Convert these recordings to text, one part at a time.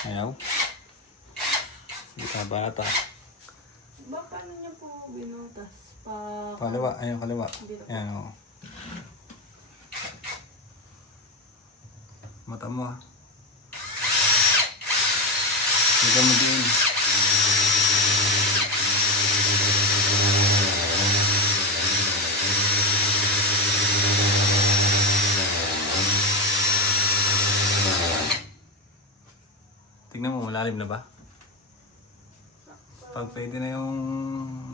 Ayaw. Bata. Ba, paano niyo po binutas? Kaliwa, ayun kaliwa. Dito po. Ayan o. Mata mo ha. Higa mo din. Tingnan mo, malalim na ba? Pag pwede na yung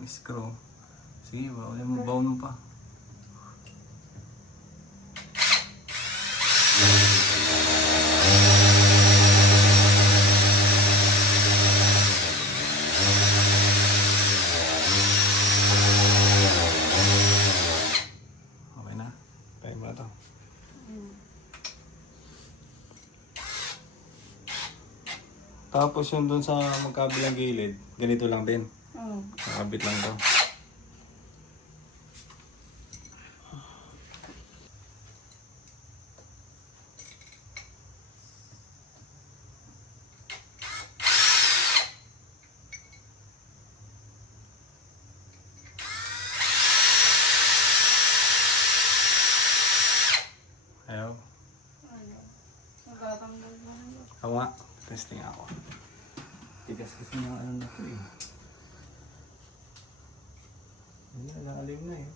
screw, sige, baon mo pa. Okay na, tayo mo na to. Tapos yung dun sa magkabilang gilid, ganito lang din. Oo. Nakabit lang to. Ayaw. Magtatanggal na lang. Ako nga. Testing ako. Tigas kasi ng ano na ito eh. Hindi, nalalim na eh.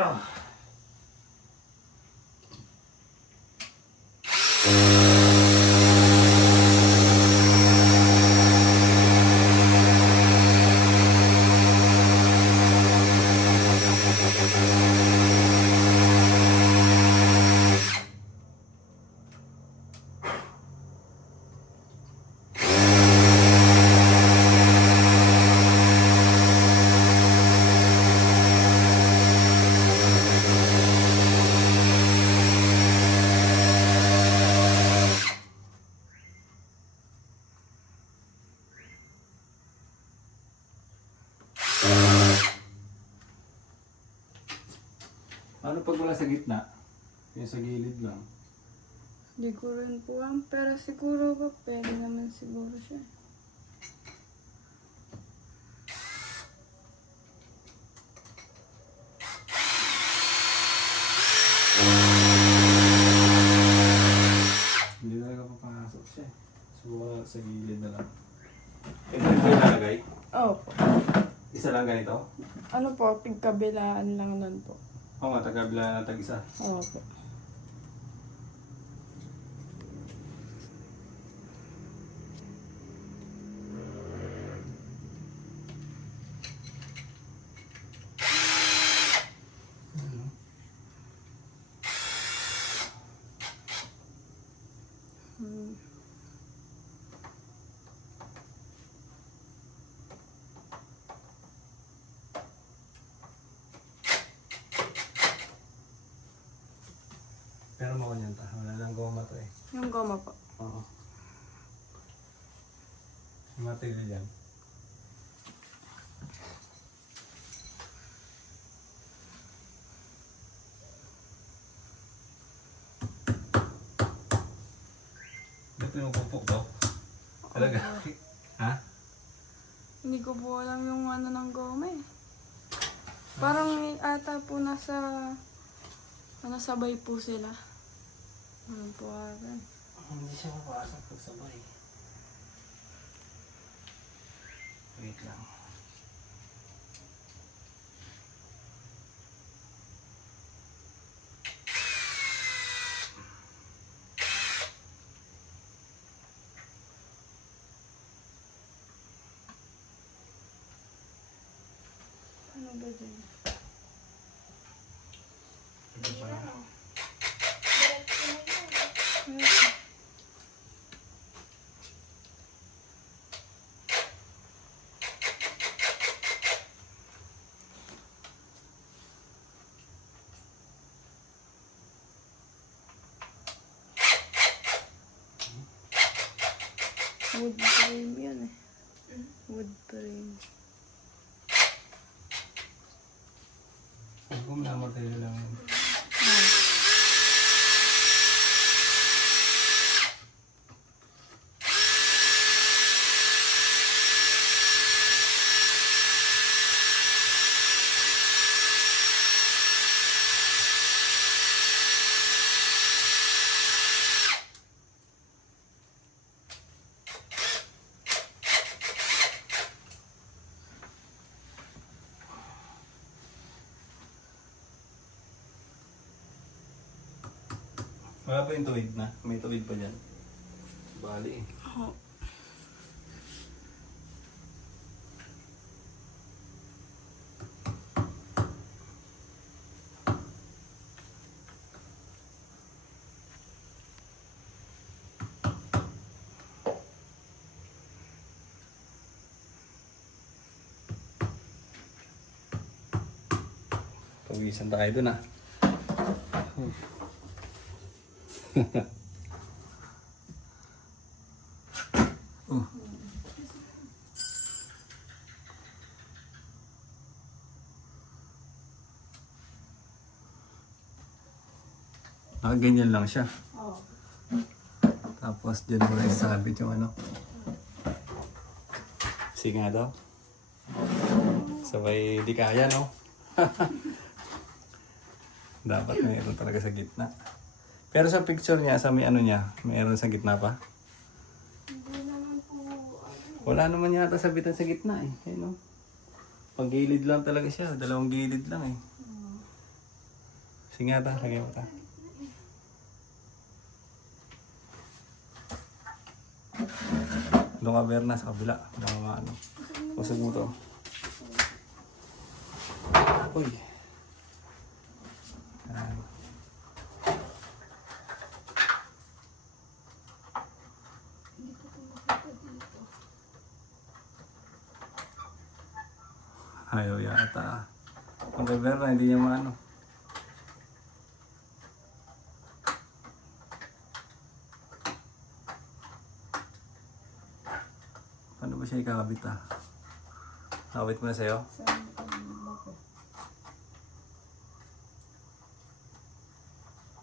Ah. Ano pag wala sa gitna? Yung sa gilid lang. Hindi ko rin po alam, pero siguro ba pwede naman siguro siya. Hindi talaga papasok siya eh. So sa gilid na lang. Ito yung ilalagay? Opo. Isa lang ganito? Ano po, tigkabilaan lang nun po. Oo nga, tagabila na tag-isa. Opo. Hmm. Pero makunyan ta. Wala nang goma to eh. Yung goma po. Oo. Yung material yan. Ba't yung pupok to? Talaga? Ha? Hindi ko po alam yung ano ng goma eh. Parang ata po nasa... Ano, sabay po sila. Ano po agad. Hindi siya mapasok pag sabay. Wait lang. Ano ba dyan? Ito pa. food frame. Kung namatay na lang yun. Wala pa yung tuwid na? May tuwid pa dyan. Bali eh. Oo. Pawisan tayo dun ah. Oh. Nakaganyan lang siya. Oo. Tapos dyan mo rin sabit yung ano. Sige nga daw. Sabay di kaya no? Dapat mayroon talaga sa gitna. Pero sa picture niya, sa may ano niya, mayroon sa gitna pa? Hindi naman po, Wala naman yata sabitan sa gitna eh. Ayun, no? Pag-gilid lang talaga siya. Dalawang gilid lang eh. Sige nga ta, lagay mo ta. Doon ka Berna sa kabila. Baka maano. Usag mo to. Uy. Ayan. hindi ko po makita dito. Ayaw yata. Kung kay Berna, hindi niya maano. Paano ba siya ikakabit ah? Nakabit mo na sa'yo? Saan ko bakit?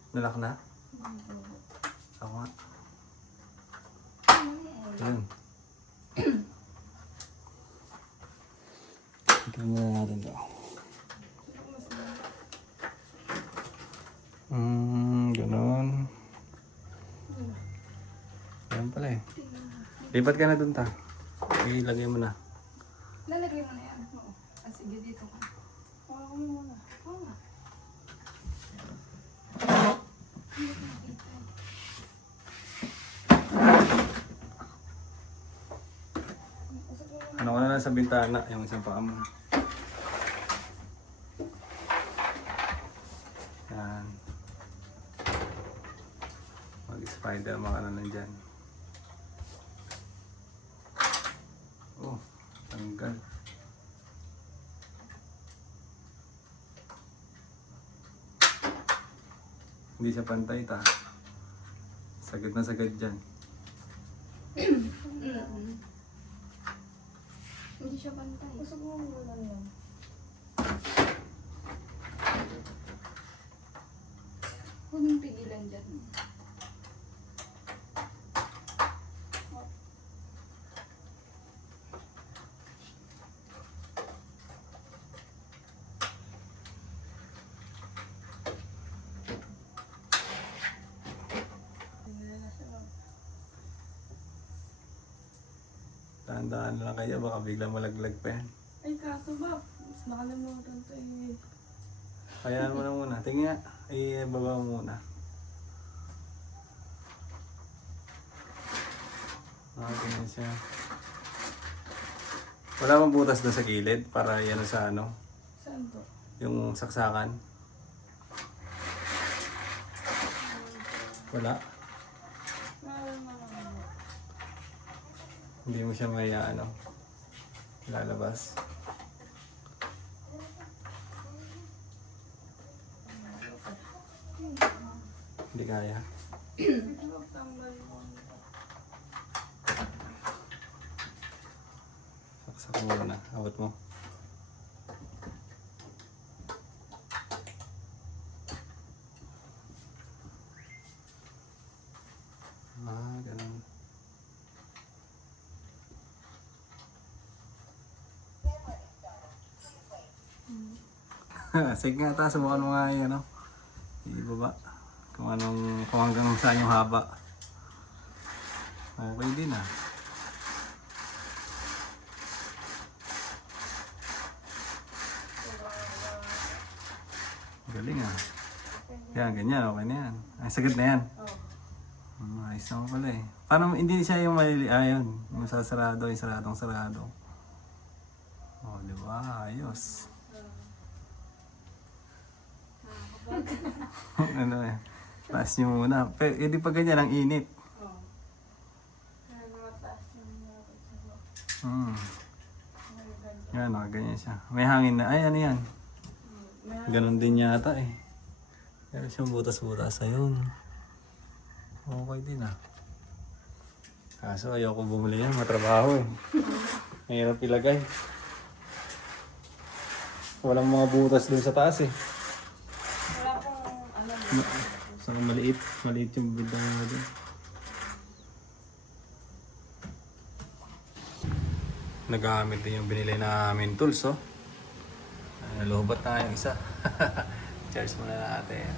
Nalak na? Ako nga. Ayan. Tignan na natin to. Ganon. Ayan pala eh. Lipat ka na dun ta. Ilagay mo na. Lalagay mo na yan. Oo. Ah, sige, dito ka. Hawakan mo muna. Oo nga. Ano ka na lang sa bintana, yung isang paa mo. Yan. Mag-spider mga ano nandyan. Oh, tanggal. Hindi siya pantay ta. Sagad na sagad dyan. Hindi siya pantay. Usap mo muna yan. Huwag mong pigilan dyan. Dahan-dahan lang kayo, baka biglang malaglag pa yan. Ay, kaso ba? Mas nakalimutan to eh. Hayaan mo na muna. Tingnan, ibaba mo muna. Tingnan siya. Wala bang butas doon sa gilid para yan sa ano? Saan to? Yung saksakan? Wala. Meron naman. Hindi mo siya may ano, lalabas. Hindi kaya. Saksak muna. Abot mo. Ganun. Sige nga, taas. Subukan mo nga yung ano. Ibaba. Kung hanggang saan yung haba. Okay din ah. Galing ah. Yan, ganyan. Okay na yan. Ay, sagad na yan. Ayos naman pala eh. Paano hindi siya yung malili... Ayun. Yung sarado, yung saradong sarado. Oh, di ba? Ayos. Ano eh. Taas nyo muna. Pero hindi pa ganyan ang init. Yan o, ganyan siya. May hangin na. Ay, ano yan? Ganon din yata eh. Meron siyang butas-butas. Ayun. Okay din ah. Kaso ayoko bumili yan. Matrabaho eh. Mahirap ilagay. Walang mga butas dun sa taas eh. Wala pong alam. So maliit. Maliit yung bidang mo dun. Nagamit din yung binili namin tools oh. Nalubat na yung isa. Charge muna natin.